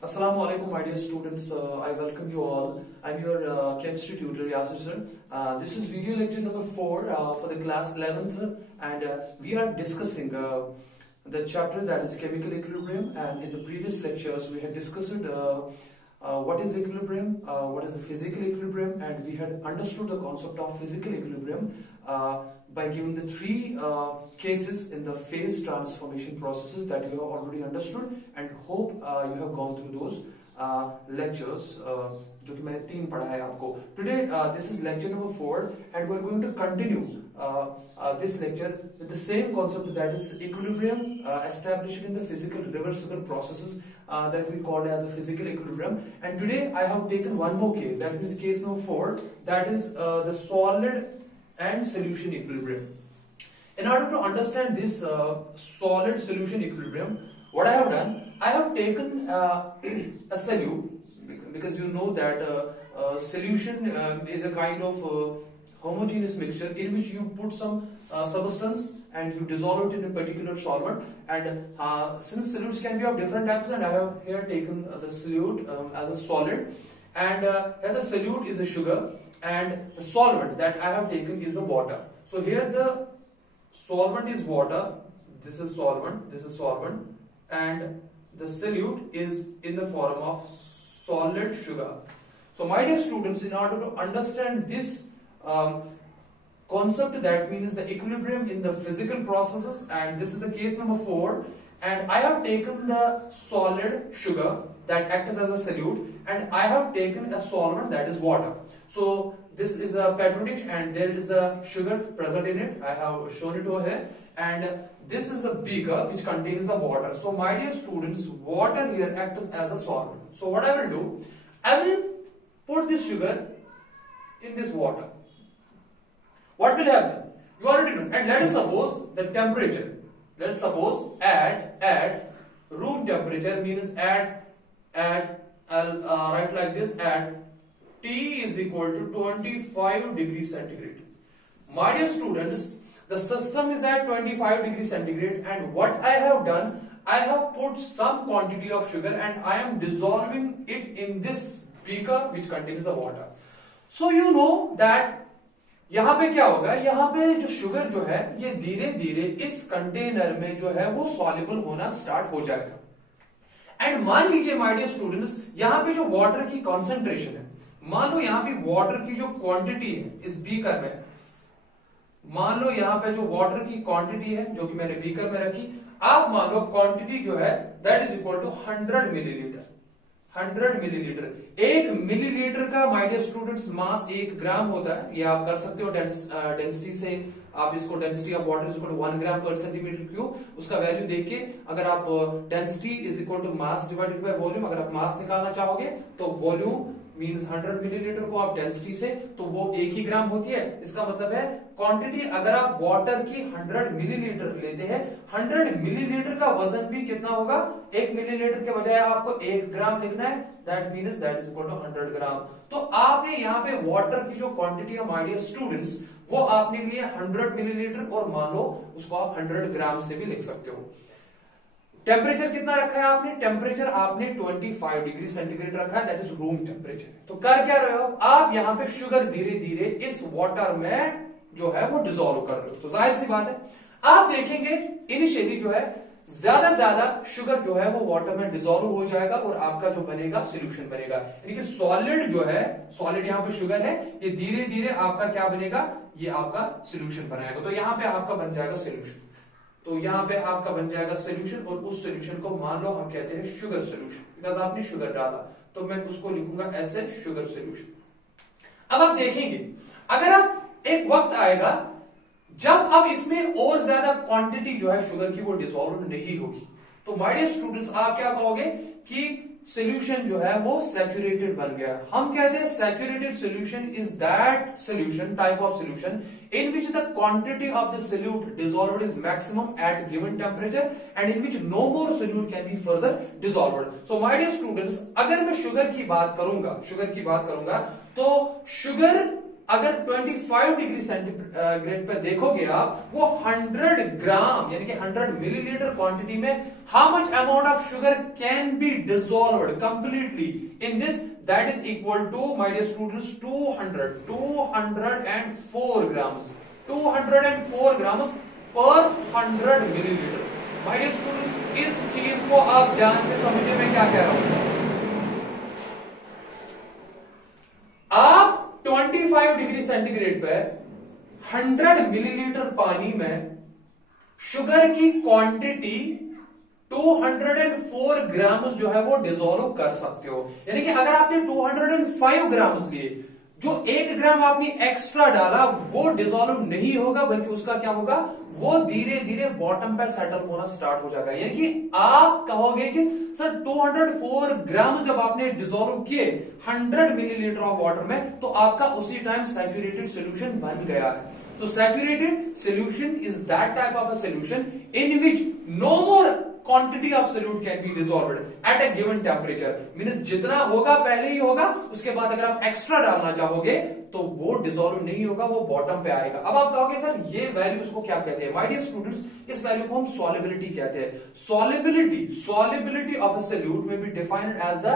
Assalamu alaikum, my dear students. I welcome you all. I'm your chemistry tutor, Yasir sir. This is video lecture number 4 for the class 11th, and we are discussing the chapter that is chemical equilibrium. And in the previous lectures, we had discussed what is equilibrium, what is the physical equilibrium, and we had understood the concept of physical equilibrium by giving the 3 cases in the phase transformation processes that you have already understood, and hope you have gone through those lectures जो कि मैंने 3 पढ़ा है आपको. Today this is lecture number 4 and we are going to continue this lecture with the same concept, that is equilibrium established in the physical reversible processes that we called as a physical equilibrium. And today I have taken one more case, that is case number 4, that is the solid and solution equilibrium. In order to understand this solid solution equilibrium, what I have done, I have taken a solute, because you know that solution is a kind of homogeneous mixture in which you put some substance and you dissolve it in a particular solvent. And since solutes can be of different types, and I have here taken the solute as a solid, and here the solute is a sugar, and the solvent that I have taken is the water. So here the solvent is water, this is solvent, and the solute is in the form of solid sugar. So my dear students, in order to understand this concept, that means the equilibrium in the physical processes, and this is the case number 4, and I have taken the solid sugar that acts as a solute, and I have taken a solvent, that is water. So this is a petri dish and there is a sugar present in it. I have shown it over here, and this is a beaker which contains the water. So my dear students, water here acts as a solvent. So what I will do, I will put this sugar in this water. What will happen? You already know. And let us suppose the temperature. Let us suppose at room temperature, means write like this, at T is equal to 25 degrees centigrade. My dear students, the system is at 25 degrees centigrade, and what I have done, I have put some quantity of sugar and I am dissolving it in this beaker which contains the water. So you know that यहाँ पे क्या होगा, यहाँ पे जो sugar जो है ये धीरे धीरे इस कंटेनर में जो है वो सॉल्युबल होना स्टार्ट हो जाएगा. एंड मान लीजिए माय डियर स्टूडेंट्स, यहाँ पे जो वाटर की कॉन्सेंट्रेशन है, मान लो यहाँ पे वाटर की जो क्वांटिटी है इस बीकर में, मान लो यहाँ पे जो वाटर की क्वांटिटी है जो कि मैंने बीकर में रखी, आप मान लो क्वांटिटी जो है that is equal to 100 millilitre. 100 millilitre, 1 millilitre का my dear students mass 1 gram होता है. ये आप कर सकते हो डेंसिटी से, आप इसको density of water is equal to 1 gram पर सेंटीमीटर क्यूब, उसका वैल्यू देख के अगर आप density is equal to mass divided by volume, अगर आप मास निकालना चाहोगे तो वॉल्यूम मीन्स 100 मिलीलीटर को आप डेंसिटी से, तो वो 1 ही ग्राम होती है. इसका मतलब है क्वांटिटी, अगर आप वाटर की 100 मिलीलीटर लेते हैं, 100 मिलीलीटर का वजन भी कितना होगा, 1 मिलीलीटर के बजाय आपको 1 ग्राम लिखना है, that means that is equal to 100 gram. तो आपने यहाँ पे वाटर की जो क्वांटिटी है माय डियर स्टूडेंट्स, वो आपने लिए 100 मिलीलीटर, और मान लो उसको आप 100 ग्राम से भी लिख सकते हो. टेम्परेचर कितना रखा है आपने, टेम्परेचर आपने 25 डिग्री सेंटीग्रेड रखा है, दैट इज रूम टेम्परेचर. तो कर क्या रहे हो आप, यहाँ पे शुगर धीरे धीरे इस वाटर में जो है वो डिसॉल्व कर रहे हो. तो जाहिर सी बात है, आप देखेंगे इनिशियली जो है ज्यादा शुगर जो है वो वाटर में डिसॉल्व हो जाएगा और आपका जो बनेगा सोल्यूशन बनेगा. यानी कि सॉलिड जो है, सॉलिड यहाँ पे शुगर है, ये धीरे धीरे आपका क्या बनेगा, ये आपका सोल्यूशन बनाएगा. तो यहाँ पे आपका बन जाएगा सोल्यूशन. तो यहाँ पे आपका बन जाएगा सोल्यूशन, और उस सोल्यूशन को मान लो हम कहते हैं शुगर सोल्यूशन, बिकॉज आपने शुगर डाला, तो मैं उसको लिखूंगा ऐसे शुगर सोल्यूशन. अब आप देखेंगे, अगर आप एक वक्त आएगा जब अब इसमें और ज्यादा क्वांटिटी जो है शुगर की वो डिसॉल्व नहीं होगी, तो माय डियर स्टूडेंट्स आप क्या कहोगे कि सोल्यूशन जो है वो सैचुरेटेड बन गया. हम कहते हैं saturated solution is that solution, type of solution in which the quantity of the solute dissolved is maximum at given temperature and in which no more solute can be further dissolved. So my dear students, अगर मैं sugar की बात करूंगा तो sugar अगर 25 degree centigrade पे देखोगे आप, वो 100 ग्राम यानी कि 100 मिलीलीटर क्वांटिटी में how much amount of sugar can be dissolved completely in this, that is equal to my dear students 204 grams, 204 grams पर 100 मिलीलीटर। माय डियर स्टूडेंट्स, इस चीज को आप ध्यान से समझिए मैं क्या कह रहा हूं। आप 25 डिग्री सेंटीग्रेड पे 100 मिलीलीटर पानी में शुगर की क्वांटिटी 204 ग्राम्स जो है वो डिसॉल्व कर सकते हो। यानी कि अगर आपने 205 ग्राम्स लिए, जो 1 ग्राम आपने एक्स्ट्रा डाला वो डिसॉल्व नहीं होगा, बल्कि उसका क्या होगा, वो धीरे धीरे बॉटम पे सेटल होना स्टार्ट हो जाएगा। यानी कि आप कहोगे कि सर 204 ग्राम जब आपने डिसॉल्व किए 100 मिलीलीटर ऑफ वाटर में, तो आपका उसी टाइम सैचुरेटेड सॉल्यूशन बन गया है। So saturated solution is that type of a solution in which no more quantity of solute can be dissolved at a given temperature. Means जितना होगा पहले ही होगा, उसके बाद अगर आप एक्स्ट्रा डालना चाहोगे तो वो डिसॉल्व नहीं होगा, वो बॉटम पे आएगा। अब आप कहोगे सर ये वैल्यूज को क्या कहते हैं? माय डियर स्टूडेंट्स, इस वैल्यू को हम सॉलिबिलिटी कहते हैं। Solubility of a solute may be defined as the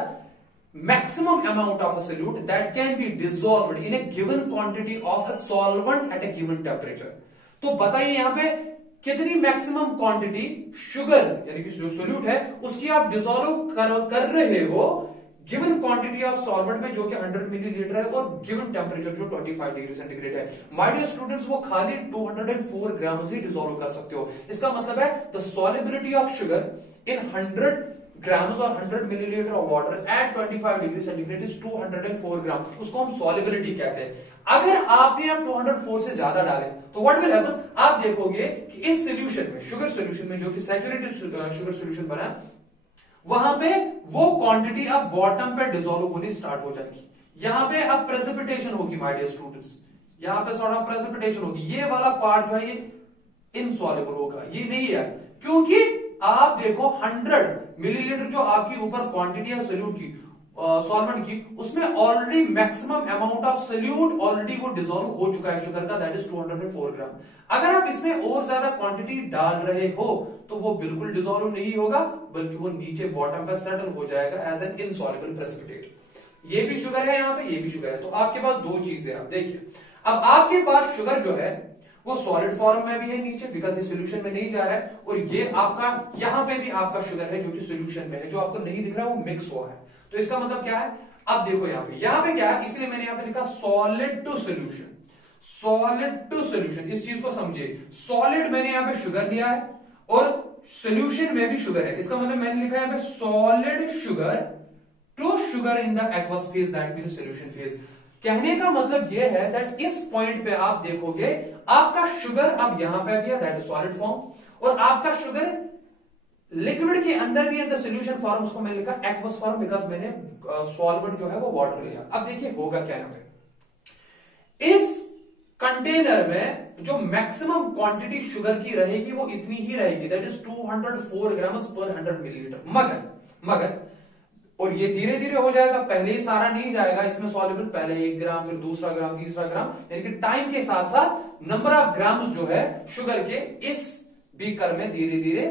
maximum amount of a solute that can be dissolved in a given quantity of a solvent at a given temperature। तो बताइए यहां पे कितनी maximum quantity sugar यानी कि जो solute है उसकी आप डिसॉल्व कर रहे हो गिवन क्वांटिटी ऑफ सॉल्वेंट में, जो कि 100 मिलीलीटर है, और गिवन टेम्परेचर जो 25 डिग्री सेंटीग्रेड है। माय डियर स्टूडेंट्स, वो खाली 204 ग्राम से डिसॉल्व कर सकते हो। इसका मतलब है the solubility of sugar in 100 grams और 100 millilitre of water at 25 degree centigrade is 204 ग्राम। उसको हम सॉलिबिलिटी कहते हैं। अगर आपने अब 204 से ज्यादा डाले तो व्हाट विल हैपन, आप देखोगे कि इस सोल्यूशन में, शुगर सोल्यूशन में, जो कि सैचुरेटेड शुगर सोल्यूशन बना, वहां पे वो क्वांटिटी अब बॉटम पे डिसॉल्व होनी स्टार्ट हो जाएगी। यहां पे अब प्रेसिपिटेशन होगी माय डियर स्टूडेंट्स, यहां पे सॉर्ट ऑफ प्रेसिपिटेशन होगी। ये वाला पार्ट जो है ये इनसॉल्युबल होगा, ये नहीं है, क्योंकि आप देखो 100 मिलीलीटर जो आपकी ऊपर क्वांटिटी है सोल्यूट की, सॉल्वेंट की, उसमें already maximum amount of solute already वो डिसॉल्व हो चुका है शुगर का, दैट इज 204 ग्राम। अगर आप इसमें और ज्यादा क्वांटिटी डाल रहे हो तो वो बिल्कुल डिसॉल्व नहीं होगा, बल्कि वो नीचे बॉटम पर सेटल हो जाएगा एज एन इनसॉल्युबल प्रेसिपिटेट। ये भी शुगर है यहां पे, ये भी शुगर है। तो आपके पास दो चीजें, आप देखिए, अब आपके पास शुगर जो है वो सॉलिड फॉर्म में भी है नीचे, बिकॉज ये सोल्यूशन में नहीं जा रहा है, और ये आपका यहां पे भी आपका शुगर है जो कि सोल्यूशन में है, जो आपको नहीं दिख रहा है वो मिक्स हुआ है। तो इसका मतलब क्या है, अब देखो यहां पे क्या है, इसलिए मैंने यहां पे लिखा solid to solution, solid to solution. इस चीज को समझिए, सॉलिड मैंने यहां पे शुगर लिया है और सोल्यूशन में भी शुगर है। इसका मतलब मैंने लिखा है यहां पे solid sugar to sugar in the aqueous phase, that means solution phase. कहने का मतलब यह है दैट इस पॉइंट पे आप देखोगे आपका शुगर अब यहां पे आ गया, दैट इज सॉलिड फॉर्म, और आपका शुगर लिक्विड के अंदर भी है द सोल्यूशन फॉर्म, उसको मैंने लिखा एक्वस फॉर्म, बिकॉज मैंने सॉल्वेंट जो है वो वाटर लिया। अब देखिए होगा क्या यहां पे, इस कंटेनर में जो मैक्सिमम क्वांटिटी शुगर की रहेगी वो इतनी ही रहेगी, दैट इज 204 ग्राम पर 100 मिलीलीटर। मगर और ये धीरे धीरे हो जाएगा, पहले ही सारा नहीं जाएगा इसमें सॉल्युबल, पहले 1 ग्राम, फिर दूसरा ग्राम, तीसरा ग्राम, यानी कि टाइम के साथ साथ नंबर ऑफ ग्राम्स जो है शुगर के इस बीकर में धीरे धीरे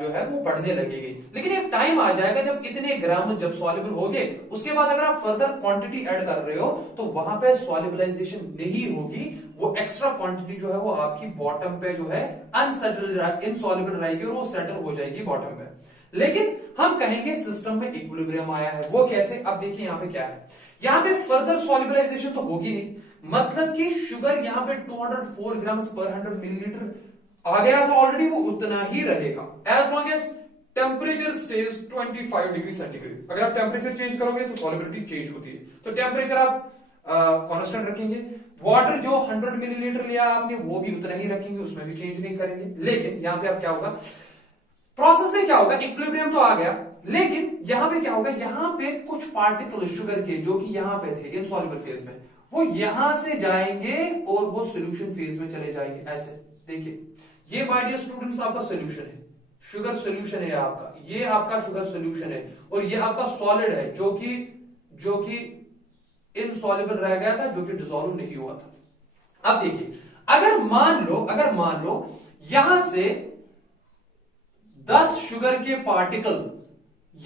जो है वो बढ़ने लगेगी। लेकिन एक टाइम आ जाएगा जब इतने ग्राम जब सॉल्युबल हो गए, उसके बाद अगर आप फर्दर क्वांटिटी ऐड कर रहे हो तो वहां पे सॉल्युबलाइजेशन नहीं होगी, वो एक्स्ट्रा क्वांटिटी जो है वो आपकी बॉटम पे जो है अनसेटल्ड इनसॉल्युबल रहेगी और वो सेटल हो जाएगी बॉटम पे। लेकिन हम कहेंगे सिस्टम में इक्विलिब्रियम आया है, वो कैसे? अब देखिए यहां पे क्या है, यहां पे फर्दर सॉल्युबलाइजेशन तो होगी नहीं, मतलब कि शुगर यहां पे 204 ग्राम पर 100 मिलीलीटर आ गया तो ऑलरेडी वो उतना ही रहेगा as long as temperature stage 25 degree centigrade. अगर आप टेम्परेचर चेंज करोगे तो सॉल्युबिलिटी चेंज होती है, तो टेम्परेचर आप कांस्टेंट रखेंगे। वाटर जो 100 मिलीलीटर लिया आपने वो भी उतना ही रखेंगे, उसमें भी चेंज नहीं करेंगे। लेकिन यहां पे अब क्या होगा, प्रोसेस में क्या होगा, इक्विलिब्रियम तो आ गया, लेकिन यहां पे क्या होगा, यहां पे कुछ पार्टिकल शुगर के जो कि यहां पे थे इनसॉल्युबल फेज में, वो यहां से जाएंगे और वो सोल्यूशन फेज में चले जाएंगे। ऐसे देखिए, ये माय डियर स्टूडेंट्स आपका सोल्यूशन है, शुगर सोल्यूशन है आपका, ये आपका शुगर सोल्यूशन है, और ये आपका सॉलिड है जो कि इनसॉल्युबल रह गया था, जो कि डिसॉल्व नहीं हुआ था। अब देखिए, अगर मान लो यहां से 10 शुगर के पार्टिकल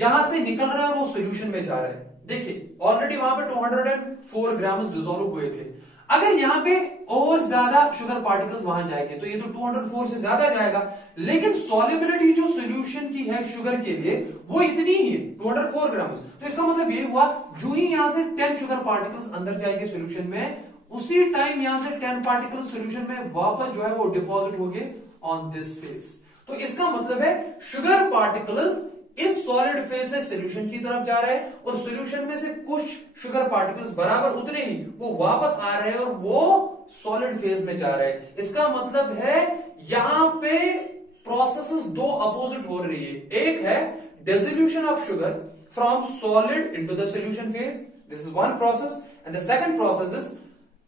यहां से निकल रहे हैं और वो सॉल्यूशन में जा रहे हैं। देखिए ऑलरेडी वहां पे 204 ग्राम डिसॉल्व हुए थे। अगर यहाँ पे और ज्यादा शुगर पार्टिकल्स वहां जाएंगे तो ये तो 204 से ज्यादा जाएगा, लेकिन सॉल्युबिलिटी जो सॉल्यूशन की है शुगर के लिए वो इतनी ही है, 204 ग्राम। तो इसका मतलब ये हुआ, जो ही यहां से 10 शुगर पार्टिकल्स अंदर जाएंगे सॉल्यूशन में, उसी टाइम यहां से 10 पार्टिकल्स सॉल्यूशन में वापस जो है वो डिपॉजिट हो गए ऑन दिस फेज। तो इसका मतलब है शुगर पार्टिकल्स इस सॉलिड फेज से सॉल्यूशन की तरफ जा रहे हैं और सॉल्यूशन में से कुछ शुगर पार्टिकल्स बराबर उतने ही वो वापस आ रहे हैं और वो सॉलिड फेज में जा रहे हैं। इसका मतलब है यहां पे प्रोसेसेस दो अपोजिट हो रही है। एक है dissolution of sugar from solid into the solution phase, this is one process, and the second process is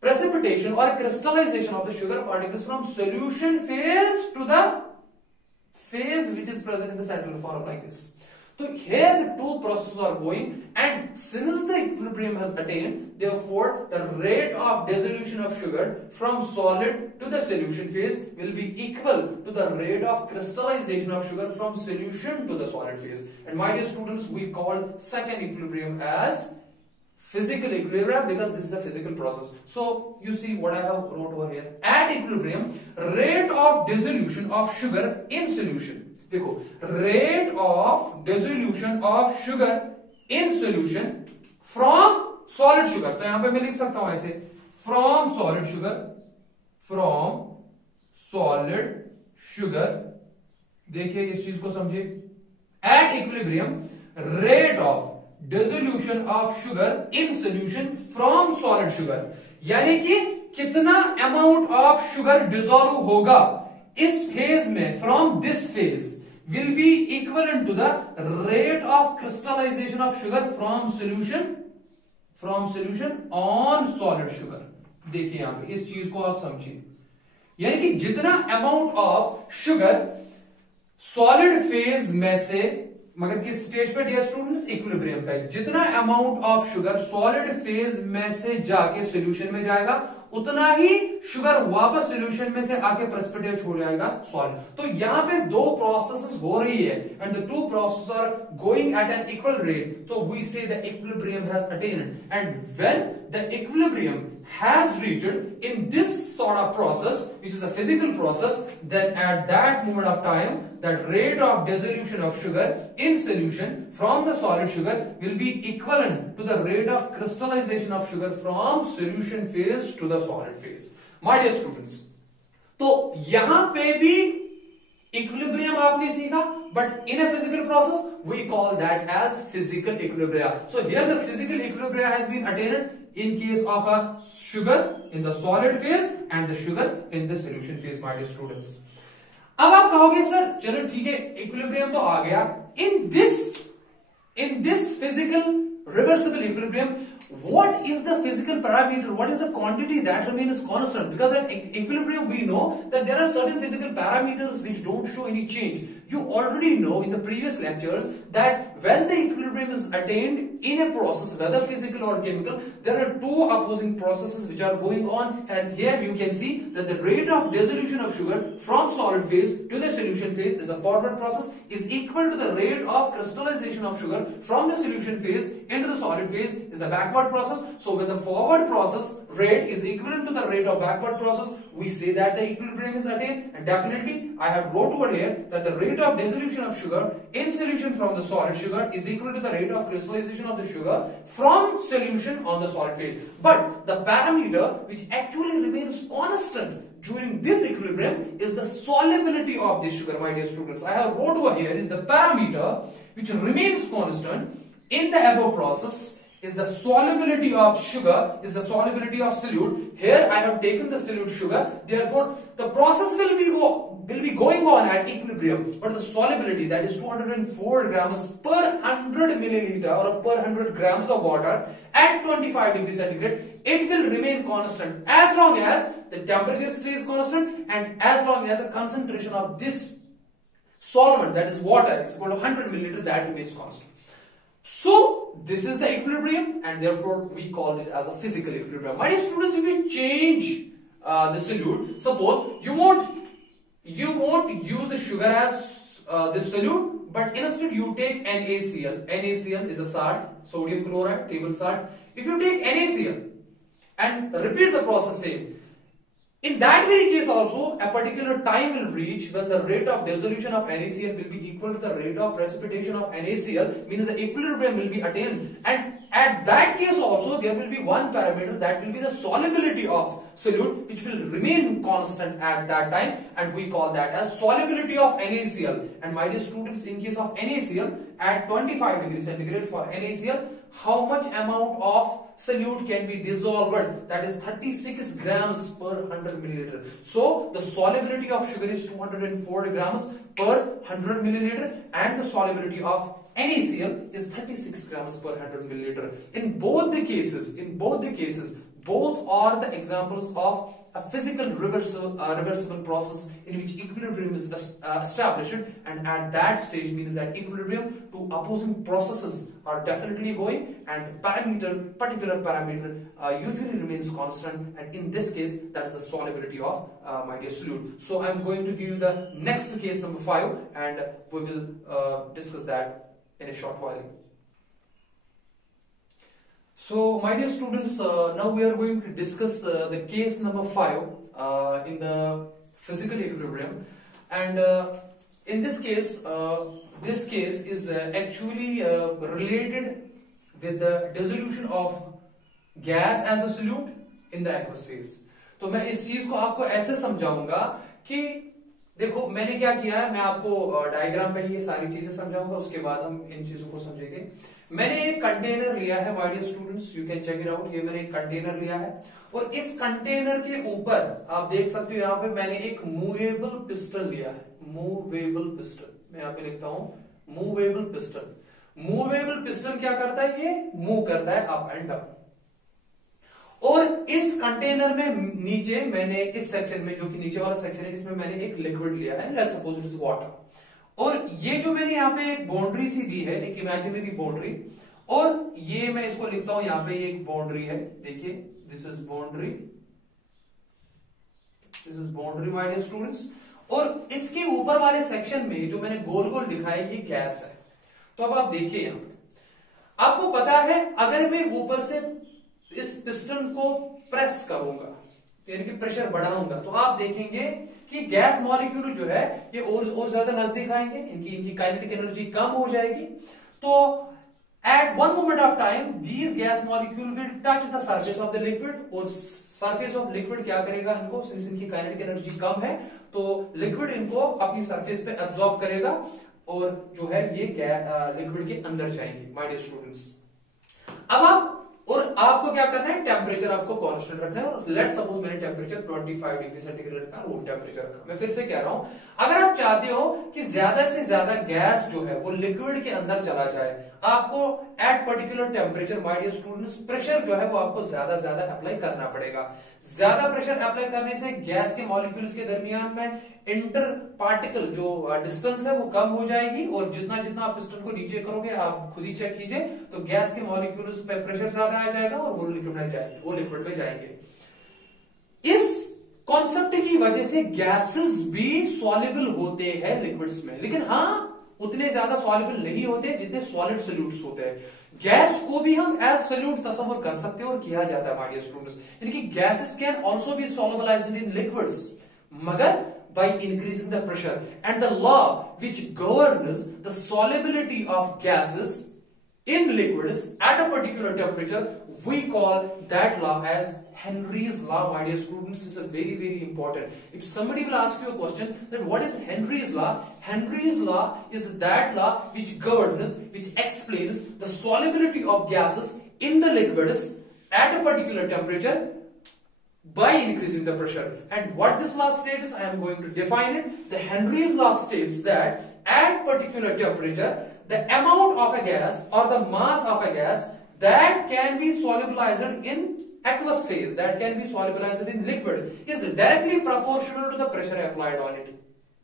precipitation or crystallization of the sugar particles from solution phase to the phase which is present in the central form like this. So here the two processes are going, and since the equilibrium has attained, therefore the rate of dissolution of sugar from solid to the solution phase will be equal to the rate of crystallization of sugar from solution to the solid phase. And my dear students, we call such an equilibrium as physical equilibrium, because this is a physical process. So you see what I have wrote over here. At equilibrium, rate of dissolution of sugar in solution. देखो, rate of dissolution of sugar in solution from solid sugar. तो यहां पे मैं लिख सकता हूं ऐसे, from solid sugar. देखिए इस चीज को समझिए. At equilibrium, rate of dissolution of sugar in solution from solid sugar, यानी कि कितना अमाउंट ऑफ शुगर डिसॉल्व होगा इस फेज में, from this phase, will be equivalent to the rate of crystallization of sugar from solution on solid sugar. देखिए यहां पे इस चीज को आप समझिए, यानी कि जितना amount of sugar solid phase में से, मगर किस स्टेज पे डियर स्टूडेंट्स, इक्विलिब्रियम पे, जितना amount of sugar solid phase में से जाके सॉल्यूशन में जाएगा उतना ही शुगर वापस सॉल्यूशन में से आके प्रेसिपिटेट हो जाएगा सॉलिड। तो यहां पे दो प्रोसेसेस हो रही है, and the two processes are going at an equal rate, so we say the equilibrium has attained. And when the equilibrium has reached in this sort of process, which is a physical process, then at that moment of time, that rate of dissolution of sugar in solution from the solid sugar will be equivalent to the rate of crystallization of sugar from solution phase to the solid phase. My dear students, तो यहां पे भी equilibrium आपने सीखा, but in a physical process we call that as physical equilibrium. So here the physical equilibrium has been attained in case of a sugar in the solid phase and the sugar in the solution phase, my dear students. अब आप कहोगे sir चलो ठीक है equilibrium तो आ गया, in this physical reversible equilibrium, what is the physical parameter, what is the quantity that remains constant? Because at equilibrium we know that there are certain physical parameters which don't show any change. You already know in the previous lectures that when the equilibrium is attained in a process, whether physical or chemical, there are two opposing processes which are going on, and here you can see that the rate of dissolution of sugar from solid phase to the solution phase is a forward process, is equal to the rate of crystallization of sugar from the solution phase into the solid phase is the backward process. So when the forward process rate is equivalent to the rate of backward process, we say that the equilibrium is attained. And definitely I have wrote over here that the rate of dissolution of sugar in solution from the solid sugar is equal to the rate of crystallization of the sugar from solution on the solid phase. But the parameter which actually remains constant during this equilibrium is the solubility of this sugar, my dear students. I have wrote over here is the parameter which remains constant in the above process is the solubility of sugar, is the solubility of solute. Here I have taken the solute sugar, therefore the process will be going on at equilibrium, but the solubility, that is 204 grams per 100 milliliter or per 100 grams of water at 25 degrees centigrade, it will remain constant as long as the temperature stays constant and as long as the concentration of this solvent, that is water, is equal to 100 milliliter, that remains constant. So this is the equilibrium, and therefore we call it as a physical equilibrium. My dear students, if you change the solute, suppose you won't use the sugar as this solute, but instead you take NaCl. NaCl is a salt, sodium chloride, table salt. If you take NaCl and repeat the process same, in that very case also, a particular time will reach when the rate of dissolution of NaCl will be equal to the rate of precipitation of NaCl, means the equilibrium will be attained. And at that case also, there will be one parameter, that will be the solubility of solute, which will remain constant at that time, and we call that as solubility of NaCl. And my dear students, in case of NaCl, at 25 degrees centigrade for NaCl, how much amount of solute can be dissolved? That is 36 grams per 100 milliliter. So the solubility of sugar is 204 grams per 100 milliliter, and the solubility of NaCl is 36 grams per 100 milliliter. In both the cases, both are the examples of a physical reversible process in which equilibrium is established, and at that stage means that equilibrium, two opposing processes are definitely going, and the particular parameter usually remains constant, and in this case that is the solubility of my dear solute. So I am going to give you the next case number 5, and we will discuss that in a short while. So my dear students, now we are going to discuss the case number 5 in the physical equilibrium, and in this case is actually related with the dissolution of gas as a solute in the aqueous phase. तो मैं इस चीज को आपको ऐसे समझाऊंगा कि देखो मैंने क्या किया है, मैं आपको डायग्राम में ये सारी चीजें समझाऊंगा, उसके बाद हम इन चीजों को समझेंगे। मैंने एक कंटेनर लिया है my dear students, you can check it out. ये मैंने एक कंटेनर लिया है, और इस कंटेनर के ऊपर आप देख सकते हो यहाँ पे मैंने एक मूवेबल पिस्टन लिया है। मूवेबल पिस्टन, मैं यहाँ पे लिखता हूं मूवेबल पिस्टन। मूवेबल पिस्टन क्या करता है, ये मूव करता है अप एंड डाउन। और इस कंटेनर में नीचे मैंने इस सेक्शन में, जो कि नीचे वाला सेक्शन है, इसमें मैंने एक लिक्विड लिया है, let's suppose it is water. और ये जो मैंने यहाँ पे एक बाउंड्री सी दी है, एक इमेजिनरी बाउंड्री, और ये मैं इसको लिखता हूं यहाँ पे एक बाउंड्री है, देखिए this is boundary, this is boundary my dear students. और इसके ऊपर वाले सेक्शन में जो मैंने गोल गोल दिखाया ये गैस है। तो अब आप देखिए यहाँ पे, आपको पता है अगर मैं ऊपर से इस पिस्टन को प्रेस करूंगा, यानी कि प्रेशर बढ़ाऊंगा, तो आप देखेंगे कि गैस मॉलिक्यूल जो है ये और ज्यादा नजदीक आएंगे, इनकी काइनेटिक एनर्जी कम हो जाएगी। तो at one moment of time these gas molecule will touch the surface of the liquid, और सरफेस ऑफ लिक्विड क्या करेगा इनको, सिंस इनकी काइनेटिक एनर्जी कम है तो लिक्विड इनको अपनी सरफेस पे एब्जॉर्ब करेगा, और जो है ये लिक्विड के अंदर जाएंगे माय डियर स्टूडेंट्स। अब आपको क्या करना है, टेम्परेचर आपको कांस्टेंट रखना है, और लेट्स सपोज मैंने टेम्परेचर 25 डिग्री सेंटीग्रेड रखा, रूम टेम्परेचर रखा। मैं फिर से कह रहा हूं, अगर आप चाहते हो कि ज्यादा से ज्यादा गैस जो है वो लिक्विड के अंदर चला जाए, आपको at particular temperature my dear students pressure जो है वो आपको ज्यादा अप्लाई करना पड़ेगा। ज्यादा प्रेशर अप्लाई करने से गैस के मॉलिक्यूल्स के दरमियान में इंटर पार्टिकल जो डिस्टेंस है वो कम हो जाएगी, और जितना आप पिस्टन को नीचे करोगे, आप खुद ही चेक कीजिए, तो गैस के मॉलिक्यूल्स पे प्रेशर ज्यादा आ जाएगा और वो लिक्विड में जाएंगे। इस कॉन्सेप्ट की वजह से गैसेस भी सॉल्युबल होते हैं लिक्विड्स में, लेकिन हाँ उतने ज्यादा सॉल्युबल नहीं होते जितने सॉलिड सोल्यूट्स होते हैं। गैस को भी हम एज सोल्यूट तस्वर कर सकते हैं और किया जाता है माय डियर स्टूडेंट्स, यानी कि gases can also be solubilized in liquids, मगर by increasing the pressure, and the law which governs the solubility of gases in liquids at a particular temperature, we call that law as Henry's law. My dear students, is a very important. If somebody will ask you a question that what is Henry's law, Henry's law is that law which governs, which explains the solubility of gases in the liquids at a particular temperature by increasing the pressure. And what this law states, I am going to define it. The Henry's law states that at particular temperature, the amount of a gas or the mass of a gas that can be solubilized in aqueous phase, that can be solubilized in liquid, is directly proportional to the pressure applied on it.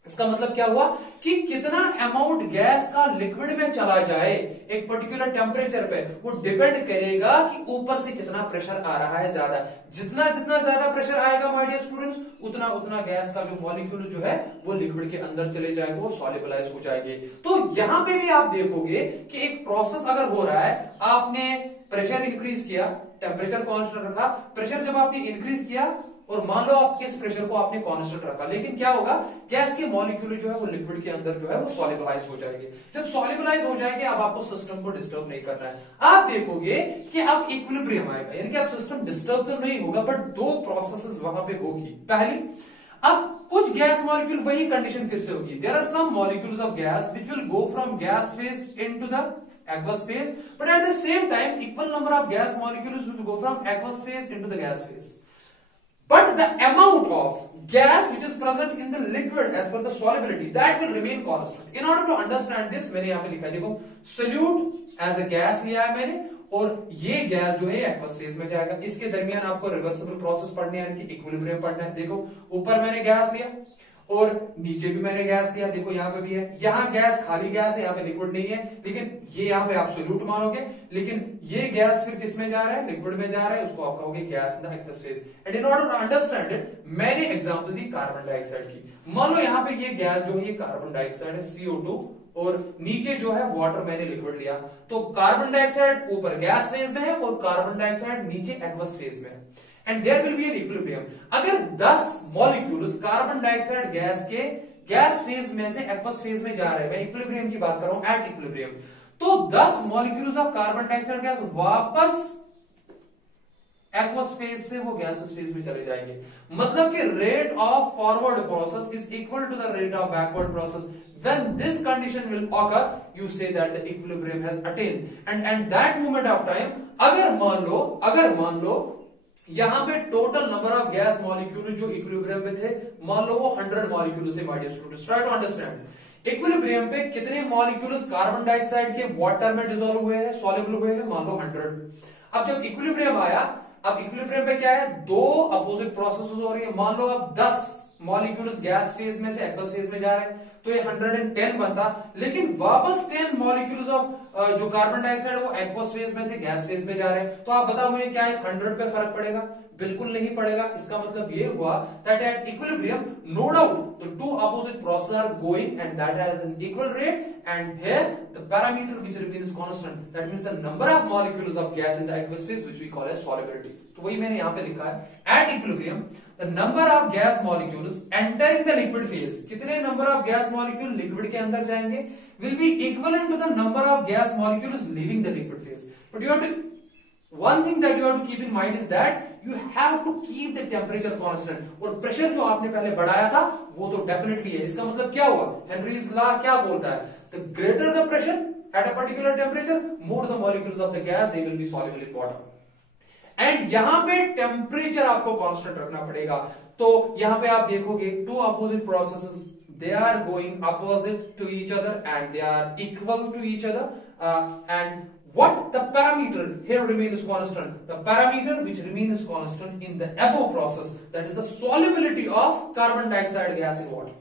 इसका मतलब क्या हुआ कि कितना amount gas का liquid में चला जाए एक पर्टिकुलर टेम्परेचर पे, वो डिपेंड करेगा कि ऊपर से कितना प्रेशर आ रहा है ज्यादा। जितना जितना ज्यादा प्रेशर आएगा माय डियर स्टूडेंट्स, उतना उतना गैस का जो मॉलिक्यूल जो है वो लिक्विड के अंदर चले जाएगा और सॉल्युबलाइज हो जाएंगे। तो यहां पे भी आप देखोगे कि एक प्रोसेस अगर हो रहा है, आपने प्रेशर इंक्रीज किया, टेम्परेचर कांस्टेंट रखा, प्रेशर जब आपने इंक्रीज किया और मान लो आप इस प्रेशर को आपने कांस्टेंट रखा, लेकिन क्या होगा, गैस के मॉलिक्यूल जो है वो लिक्विड के अंदर जो है वो सॉल्युबलाइज हो जाएंगे। जब सॉल्युबलाइज हो जाएंगे, अब आपको सिस्टम को डिस्टर्ब नहीं करना है। आप देखोगे कि अब इक्विलिब्रियम आएगा, यानी कि अब सिस्टम डिस्टर्ब तो नहीं होगा, बट दो प्रोसेसेस वहां पे होगी। पहली, अब कुछ गैस मॉलिक्यूल, वही कंडीशन फिर से होगी, there are some molecules of gas which will go from gas phase into the aqueous phase, but at the same time equal number of gas molecules will go from aqueous phase into the gas phase. But the amount of gas which is present in the liquid as per the solubility, that will remain constant. In order to understand this, मैंने यहाँ पे लिखा है, देखो solute as a gas लिया है मैंने, और ये गैस जो है एक्वस फेज में जाएगा। इसके दरमियान आपको रिवर्सिबल प्रोसेस पढ़ने है, यानी कि इक्विलिब्रियम पढ़ना है। देखो ऊपर मैंने गैस लिया और नीचे भी मैंने गैस लिया, देखो यहाँ पे भी है, यहाँ गैस खाली गैस है, यहाँ पे लिक्विड नहीं है, लेकिन ये यहाँ पे आप सोल्यूट मानोगे, लेकिन ये गैस फिर किस में जा रहा है, लिक्विड में जा रहा है, उसको आप कहोगे gas in the aqueous phase. And in order to understand it, मैंने एग्जांपल दी कार्बन डाइऑक्साइड की। मान लो यहाँ पे ये गैस जो है ये कार्बन डाइऑक्साइड है CO2, और नीचे जो है वाटर मैंने लिक्विड लिया, तो कार्बन डाइऑक्साइड ऊपर गैस फेज में है और कार्बन डाइऑक्साइड नीचे एक्वस फेज में है, and there will be an equilibrium. अगर 10 मॉलिक्यूल्स कार्बन डाइऑक्साइड गैस के गैस फेज में से एक्वस फेज में जा रहे हैं, मैं इक्विलिब्रियम की बात कर रहा हूं, एट इक्विलिब्रियम, तो 10 molecules of carbon dioxide gas वापस एक्वस फेज से वो गैसेस फेज में चले जाएंगे। मतलब कि rate of forward process is equal to the rate of backward process. When this condition will occur, you say that the equilibrium has attained, and at that moment of time, अगर मान लो यहां पे total number of gas molecule जो equilibrium में थे, मान लो वो 100 मॉलिक्यूल से, my dear students try to understand equilibrium पे कितने मॉलिक्यूल्स कार्बन डाइऑक्साइड के वाटर में डिसॉल्व हुए हैं, सॉल्युबल हुए हैं, मान लो 100। अब जब इक्विलिब्रियम आया, अब इक्विलिब्रियम पे क्या है, दो अपोजिट प्रोसेसेस हो रही है। मान लो अब 10 मॉलिक्यूल्स गैस फेज में से एक्वस फेज में जा रहे हैं, तो ये 110 बनता, लेकिन वापस 10 मॉलिक्यूल्स ऑफ जो कार्बन डाइऑक्साइड वो एक्वस फेज में से गैस फेज में जा रहे हैं। तो आप बताओ मुझे, क्या इस 100 पे फर्क पड़ेगा? बिल्कुल नहीं पड़ेगा। इसका मतलब ये हुआ that at equilibrium no doubt the two opposite processes are going and that has an equal rate, and here the parameter which remains constant, that means the number of molecules of gas in the aqueous phase which we call as solubility. तो वही मैंने यहां पे लिखा है, at equilibrium the number of gas molecules entering the liquid phase, कितने number of gas molecule liquid के अंदर जाएंगे, will be equivalent to the number of gas molecules leaving the liquid phase. But you have to, one thing that you have to keep in mind is that you have to keep the temperature constant, और pressure जो आपने पहले बढ़ाया था वो तो definitely है। इसका मतलब क्या हुआ, हेनरीज लॉ क्या बोलता है, the greater the pressure at a particular temperature, more the molecules of the gas they will be soluble in water. And यहां पे टेम्परेचर आपको कांस्टेंट रखना पड़ेगा। तो यहां पे आप देखोगे two opposite processes, they are going opposite to each other and they are equal to each other, and what the parameter here remains constant, the parameter which remains constant in the above process, that is the solubility of carbon dioxide gas in water.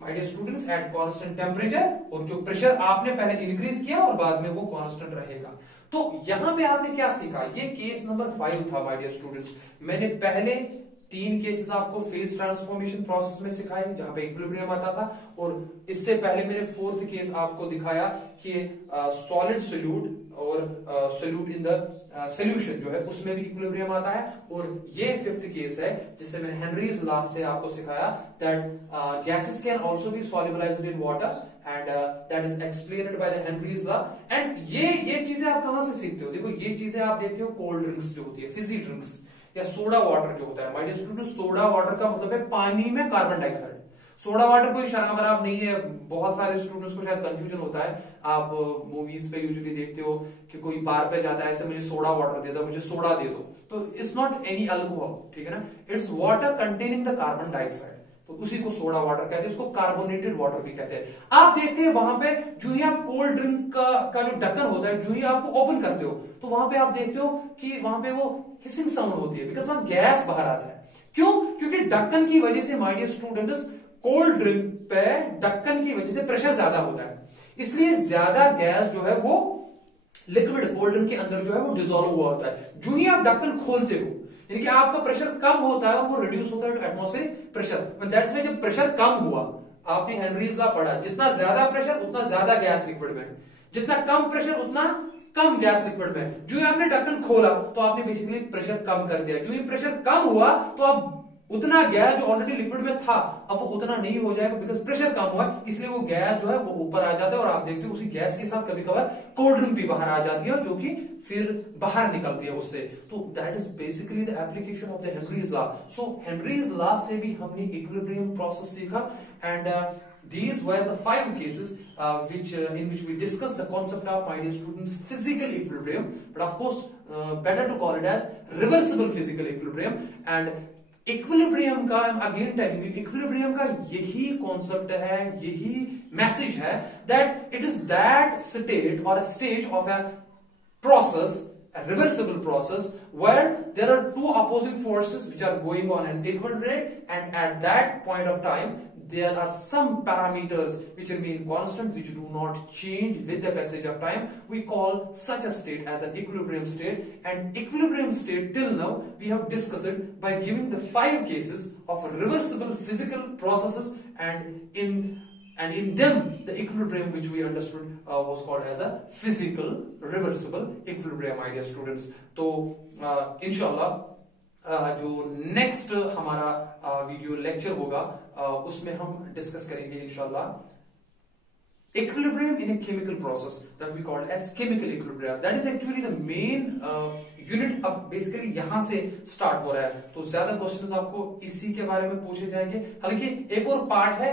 My dear students, at constant temperature, और जो pressure आपने पहले increase किया और बाद में वो constant रहेगा। तो यहां पे आपने क्या सीखा, ये केस नंबर 5 था माय डियर स्टूडेंट्स। मैंने पहले 3 केसेस आपको फेज ट्रांसफॉर्मेशन प्रोसेस में सिखाए जहां पे इक्विलिब्रियम आता था, और इससे पहले मैंने 4th केस आपको दिखाया कि सॉलिड सोल्यूट और सोल्यूट इन द सॉल्यूशन जो है उसमें भी इक्विलिब्रियम आता है, और ये 5th केस है जिससे मैंने हेनरीज लॉ से आपको सिखाया that gases can also be solubilized in water, and that is explained by the Henry's law. And ये चीजें आप कहां से सीखते हो, देखो ये चीजें आप देखते हो कोल्ड ड्रिंक्स जो होती है, फिजी ड्रिंक्स या सोडा वाटर जो होता है। My dear student, soda water का मतलब है पानी में कार्बन डाइऑक्साइड। सोडा वाटर कोई शराब वराब नहीं है, बहुत सारे स्टूडेंट्स को शायद कंफ्यूजन होता है। आप मूवीज पे यूजुअली देखते हो कि कोई बार पे जाता है, ऐसे मुझे सोडा वाटर दे दो, मुझे सोडा दे दो, तो इट्स नॉट एनी अल्कोहल, ठीक है ना, it's water containing the carbon dioxide, तो उसी को सोडा वाटर कहते हैं, उसको कार्बोनेटेड वाटर भी कहते हैं। आप देखते हैं वहां पे जो ही आप कोल्ड ड्रिंक का जो ढक्कन होता है, जो ही आप ओपन करते हो तो वहां पे आप देखते हो कि वहां पे वो हिसिंग साउंड होती है, बिकॉज वहां गैस बाहर आता है। क्यों? क्योंकि ढक्कन की वजह से my dear students cold drink पे ढक्कन की वजह से प्रेशर ज्यादा होता है, इसलिए ज्यादा गैस जो है वो लिक्विड कोल्डन के अंदर जो है वो डिसॉल्व हुआ होता है। जो ही आप ढक्कन खोलते हो, यानी कि आपका प्रेशर कम होता है और वो रिड्यूस होता है एटमॉस्फेरिक प्रेशर। दैट्स व्हाई जब प्रेशर कम हुआ, आपने हेनरीज लॉ पढ़ा, जितना ज्यादा प्रेशर उतना ज्यादा गैस लिक्विड में, जितना कम प्रेशर उतना कम गैस लिक्विड में। जो ही आपने ढक्कन खोला तो आपने बेसिकली प्रेशर कम कर दिया। जो ही प्रेशर कम हुआ तो अब उतना गैस जो ऑलरेडी लिक्विड में था अब वो उतना नहीं हो जाएगा, बिकॉज प्रेशर कम हुआ, इसलिए वो गैस जो है वो ऊपर आ जाता है। और आप देखते हो उसी गैस के साथ कभी कभार कोल्ड ड्रिंक भी बाहर आ जाती है, जो कि फिर बाहर निकलती है उससे। तो that is basically the application of the Henry's law. So Henry's law से भी हमने इक्विलिब्रियम प्रोसेस सीखा, and these were the 5 cases in which we discussed the concept of, my dear students, physical equilibrium, but of course better to call it as reversible physical equilibrium. And equilibrium का again telling you, equilibrium का यही concept है, यही message है, that it is that state or a stage of a process, a reversible process, where there are two opposing forces which are going on an equal rate, and at that point of time there are some parameters which remain constant, which do not change with the passage of time. We call such a state as an equilibrium state. And equilibrium state till now we have discussed it by giving the 5 cases of reversible physical processes, and in them the equilibrium which we understood was called as a physical reversible equilibrium, my dear students. So inshallah जो next हमारा video lecture होगा उसमें हम discuss करेंगे इंशाल्लाह equilibrium in a chemical process that we called as chemical equilibrium. That is actually the main unit. अब basically यहां से स्टार्ट हो रहा है, तो ज्यादा क्वेश्चंस आपको इसी के बारे में पूछे जाएंगे। हालांकि एक और पार्ट है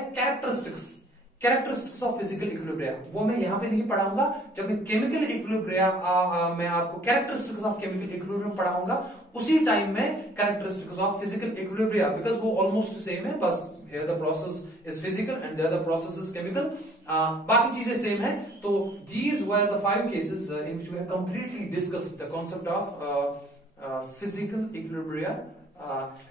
कैरेक्टरिस्टिक्स ऑफ फिजिकल इक्विलिब्रियम, वो मैं यहां पे नहीं पढ़ाऊंगा। जब मैं केमिकल इक्विलिब्रियम मैं आपको कैरेक्टरिस्टिक्स ऑफ केमिकल इक्विलिब्रियम पढ़ाऊंगा, उसी टाइम में characteristics of physical equilibrium, because वो ऑलमोस्ट सेम है, बस here the process is physical and the other process is chemical, बाकी चीजें सेम है। तो these were the 5 cases in which we have completely discussed the concept of physical equilibrium.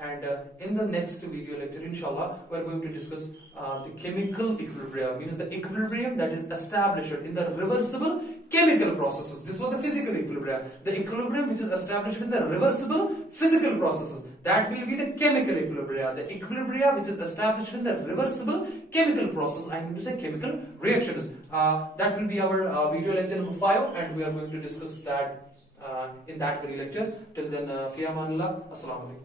And in the next video lecture, inshallah, we are going to discuss the chemical equilibrium, means the equilibrium that is established in the reversible chemical processes. This was the physical equilibrium. The equilibrium which is established in the reversible physical processes, that will be the chemical equilibrium. The equilibrium which is established in the reversible chemical process, I mean to say chemical reactions. That will be our video lecture number 5, and we are going to discuss that in that very lecture. Till then, fi amanillah, assalamu alaikum.